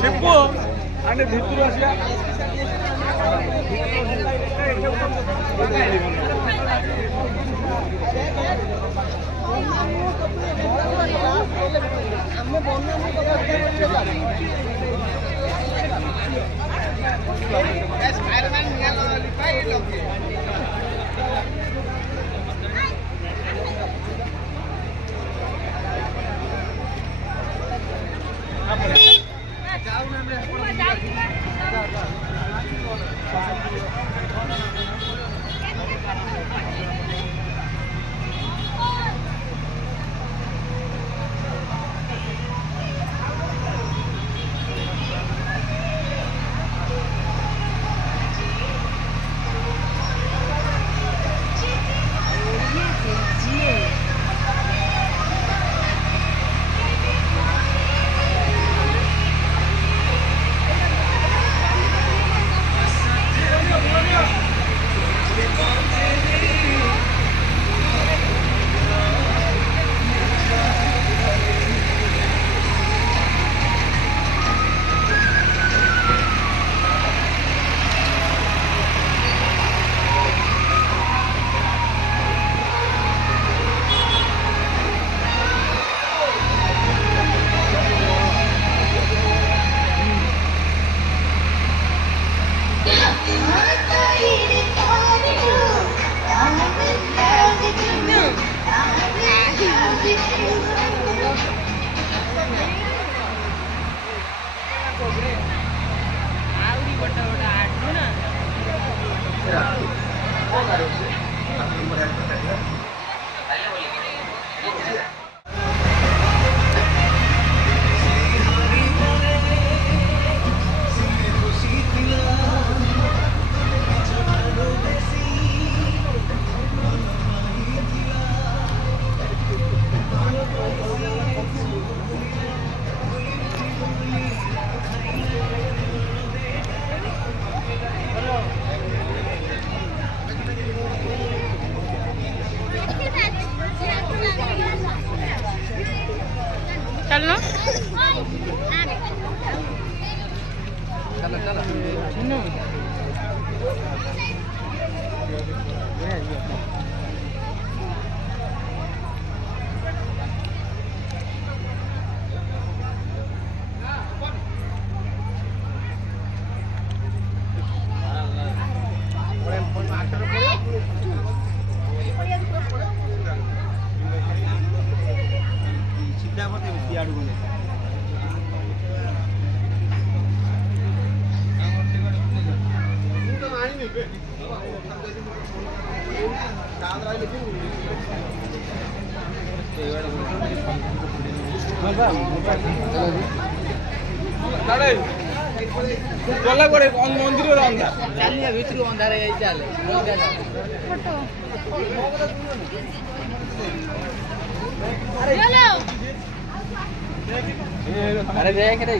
చెప్పు అంటే భిత్తులు అసలు चलो গলা করে মন্দিরের অন্ধার চালিয়ে ভিতরে অন্ধারে এই চালে আরে দেখ রে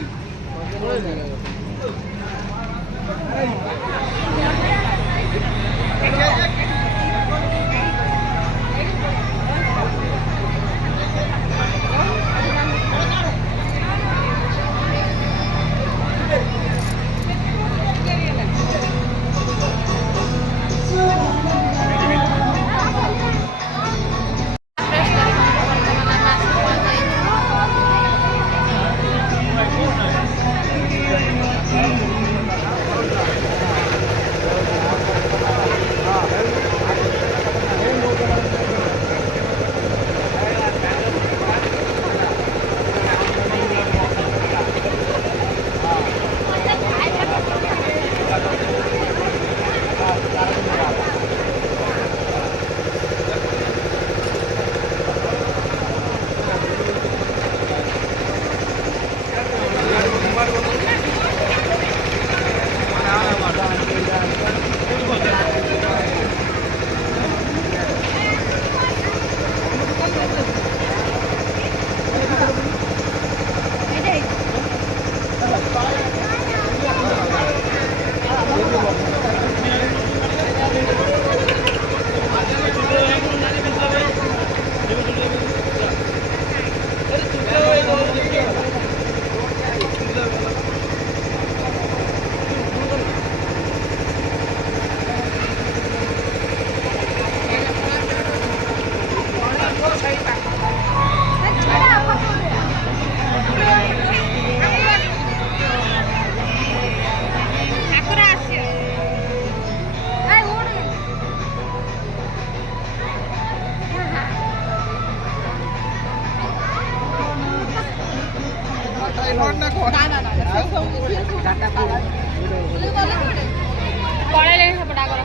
ପଳେଇଲେଣି ସେପଟେ ଆଗର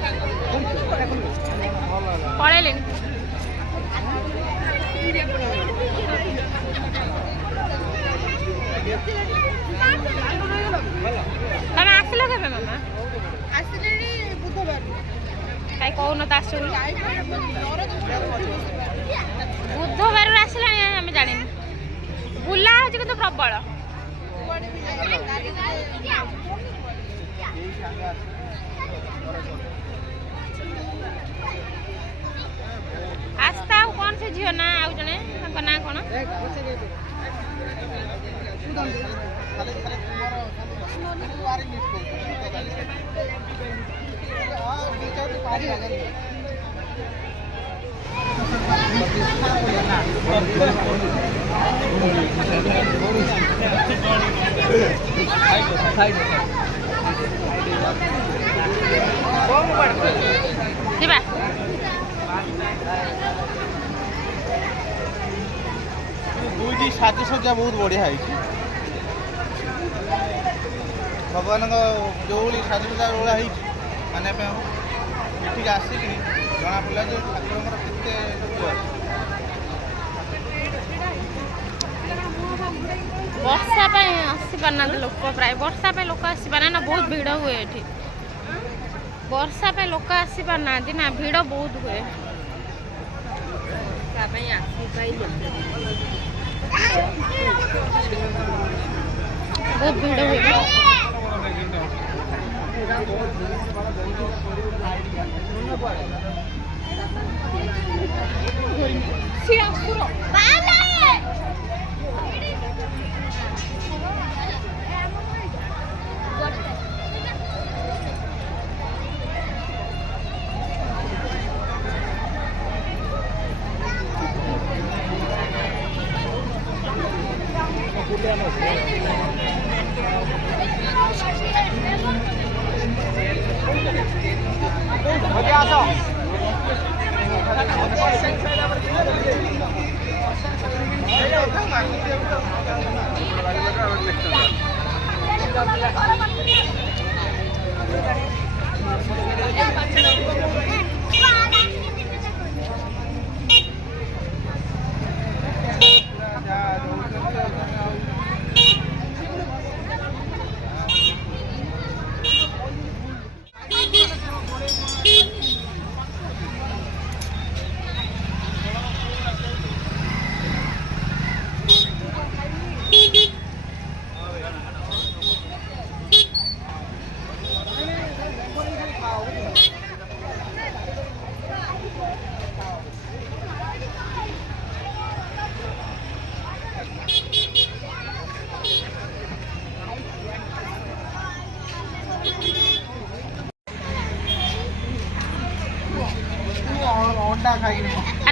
ପଳେଇଲେଣି। ତମେ ଆସିଲ କେବେ ମାମା? ଆସିଲେଣି ବୁଧବାର। କାଇଁ କହୁନ ତ ଆସିବ ବୁଧବାରରୁ ଆସିଲାଣି ଆମେ ଜାଣିନୁ। ବୁଲା ହଉଛି କିନ୍ତୁ ପ୍ରବଳ। ଆସ୍ଥା ଆଉ କଣ ସେ ଝିଅ ନା ଆଉ ଜଣେ ତାଙ୍କ ନାଁ କଣ? ଯିବା ଦୁଇଟି ସାଜସଜ୍ଜା ବହୁତ ବଢ଼ିଆ ହେଇଛି। ଭଗବାନଙ୍କ ଯେଉଁଭଳି ସାଜସଜ୍ଜା ଭଳିଆ ହେଇଛି ମାନିବା ପାଇଁ ଏଠିକି ଆସିକି ଜଣାପଡ଼ିଲା ଯେ ଠାକୁରଙ୍କର କେତେ ବର୍ଷା ପାଇଁ ଆସିପାରୁନାହାନ୍ତି ଲୋକ, ପ୍ରାୟ ବର୍ଷା ପାଇଁ ଲୋକ ଆସିପାରୁନାହାନ୍ତି ନା, ବହୁତ ଭିଡ଼ ହୁଏ ଏଠି। ବର୍ଷା ପାଇଁ ଲୋକ ଆସିପାରୁନାହାନ୍ତି ନା, ଭିଡ଼ ବହୁତ ହୁଏ। ବହୁତ ଭିଡ଼ ହୁଏ।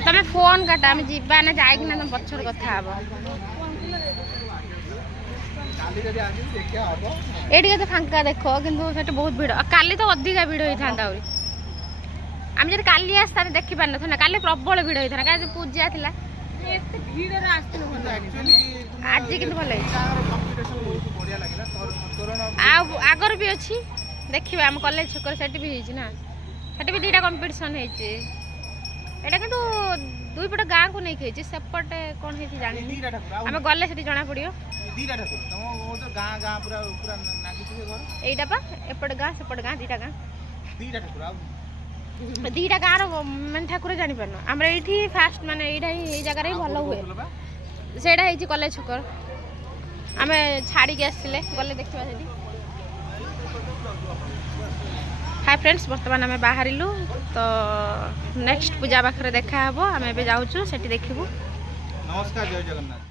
ତମେ ଫୋନ୍ କାଟ, ଆମେ ଯିବା ନା ଯାଇକିନା ତମ ପଛରେ କଥା ହବ। ଏଇଠି କେତେ ଫାଙ୍କା ଦେଖ, କିନ୍ତୁ ସେଠି ବହୁତ ଭିଡ଼। କାଲି ତ ଅଧିକା ଭିଡ଼ ହେଇଥାନ୍ତା ଆହୁରି। ଆମେ ଯଦି କାଲି ଆସିଥାନ୍ତେ ଦେଖିପାରିନଥାନ୍ତା, କାଲି ପ୍ରବଳ ଭିଡ଼ ହେଇଥାନ୍ତା, କାଲି ପୂଜା ଥିଲା। ଆଜି କିନ୍ତୁ ଭଲ ହେଇଛି। ଆଉ ଆଗରୁ ବି ଅଛି, ଦେଖିବା ଆମ କଲେଜ ଛକରେ ସେଠି ବି ହେଇଛି ନା, ସେଠି ବି ଦୁଇଟା କମ୍ପିଟିସନ୍ ହେଇଛି। ଏଇଟା କିନ୍ତୁ ଦୁଇ ପଟ ଗାଁକୁ ନେଇକି ହେଇଛି, ସେପଟେ କ'ଣ ହେଇଛି ଜାଣିନି, ଆମେ ଗଲେ ସେଠି ଜଣା ପଡ଼ିବ। ଏଇଟା ପା ଏପଟେ ଗାଁ ସେପଟେ ଗାଁ, ଦୁଇଟା ଗାଁ, ଦୁଇଟା ଗାଁର ମାନେ ଠାକୁର ଜାଣିପାରୁନ। ଆମର ଏଇଠି ଫାଷ୍ଟ ମାନେ ଏଇଟା ହିଁ ଏଇ ଜାଗାରେ ହିଁ ଭଲ ହୁଏ। ସେଇଟା ହେଇଛି କଲେଜ ଛକର, ଆମେ ଛାଡ଼ିକି ଆସିଥିଲେ, ଗଲେ ଦେଖିବା ସେଠି। हाय फ्रेंड्स, बर्तमान आम बाहरिलु तो नेक्स्ट पूजा पाखे देखा हम। आम ए जाऊँ सेठी देखू। नमस्कार, जय जगन्नाथ।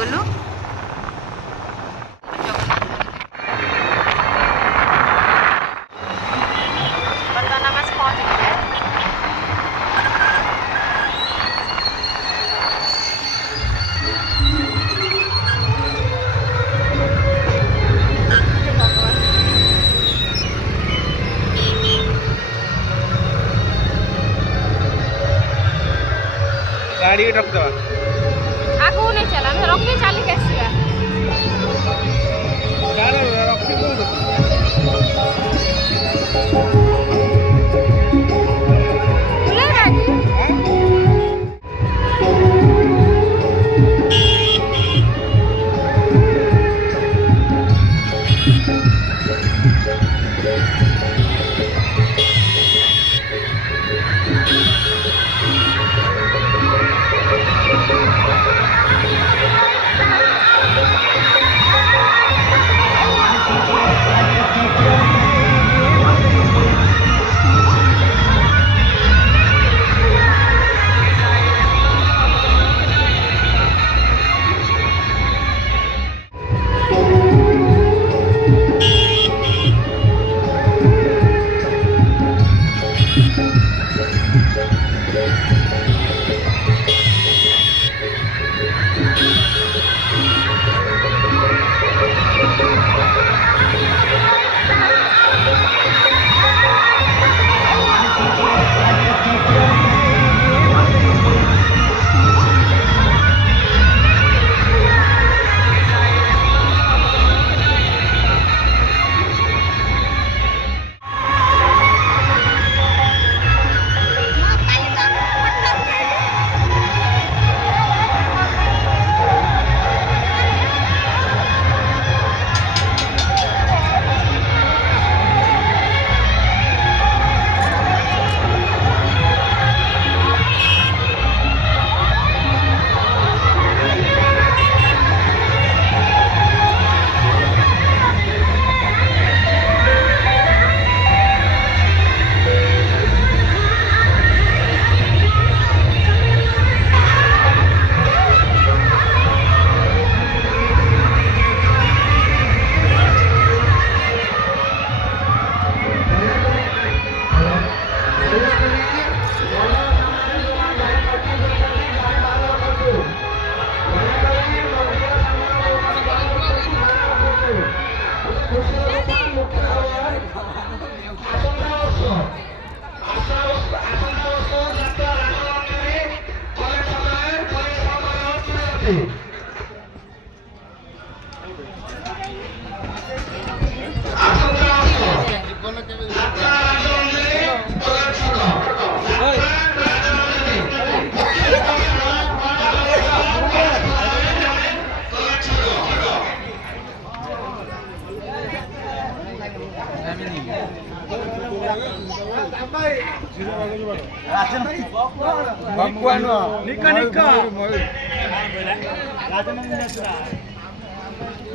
गलु बर्तमान आम पहुँच गए गाड़ी के रख दवा आगू नहीं चला रखी चलिक आसवा गाड़ी रखी कोउठ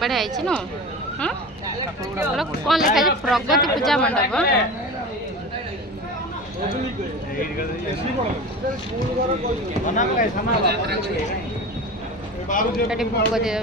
बढ़िया है नो हाँ कौन लिखा है प्रगति पूजा मंडप भोग दे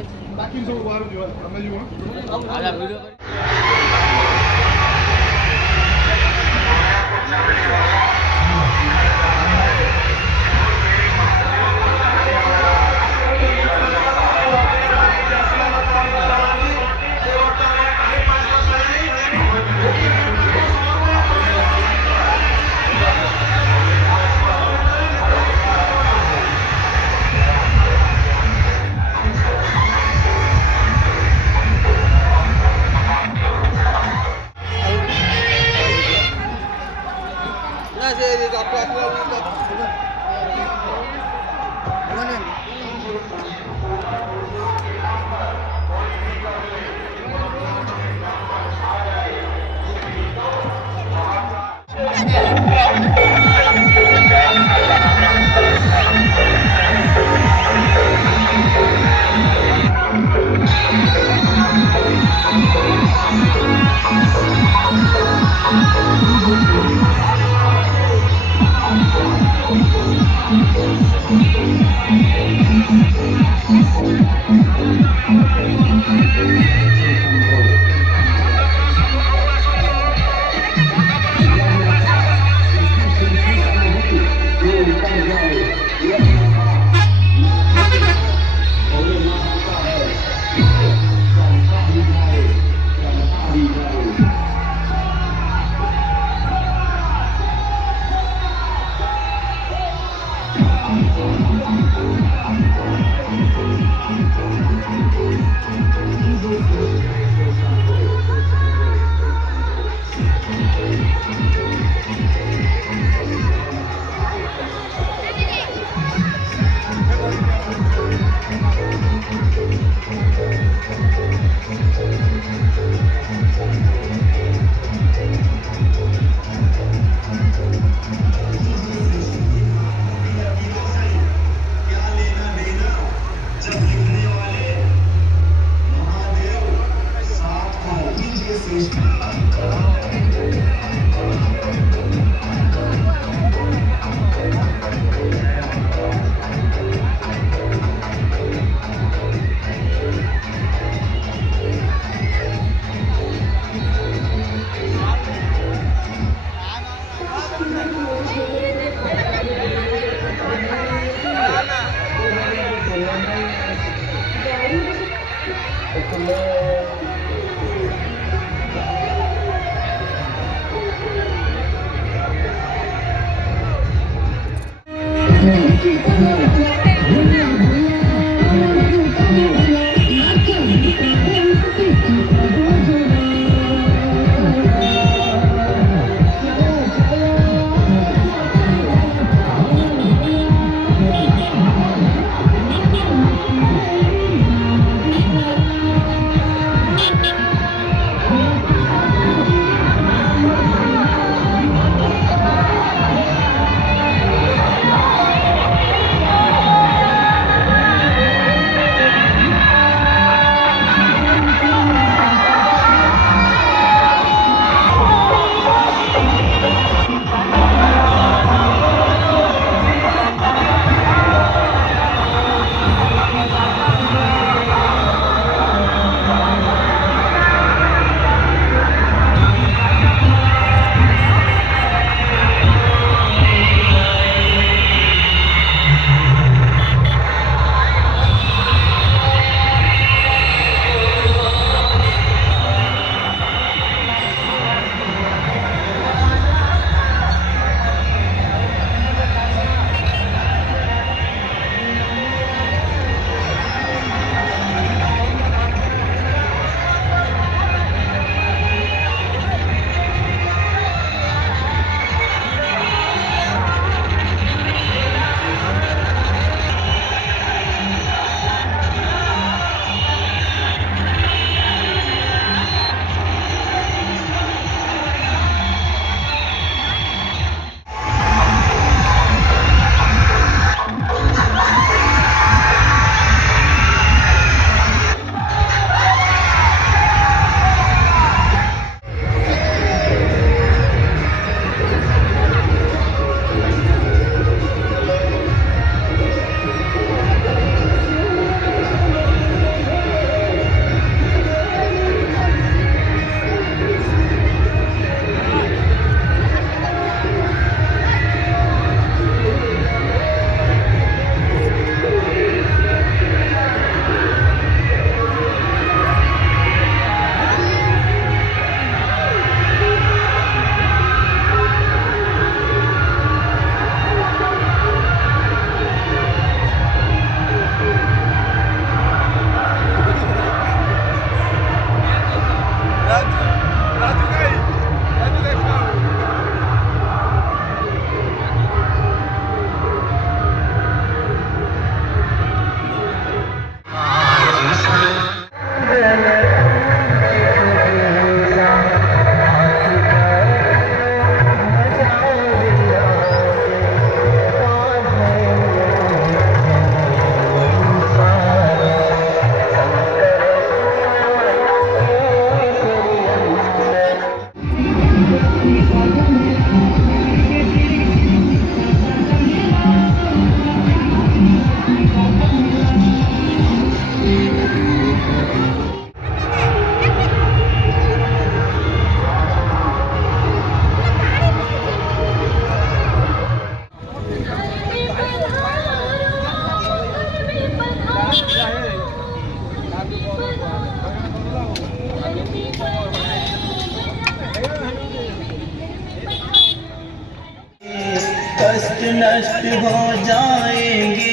नष्ट हो जाएंगे,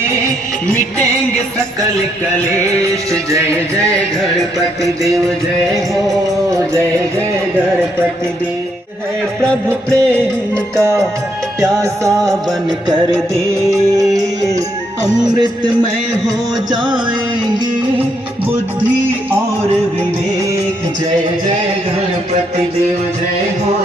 मिटेंगे सकल कलेश। जय जय गणपति देव जय हो, जय जय गणपति देव। है प्रभु प्रेम का प्यासा बन कर दे, अमृतमय हो जाएंगे बुद्धि और विवेक। जय जय गणपति देव जय हो,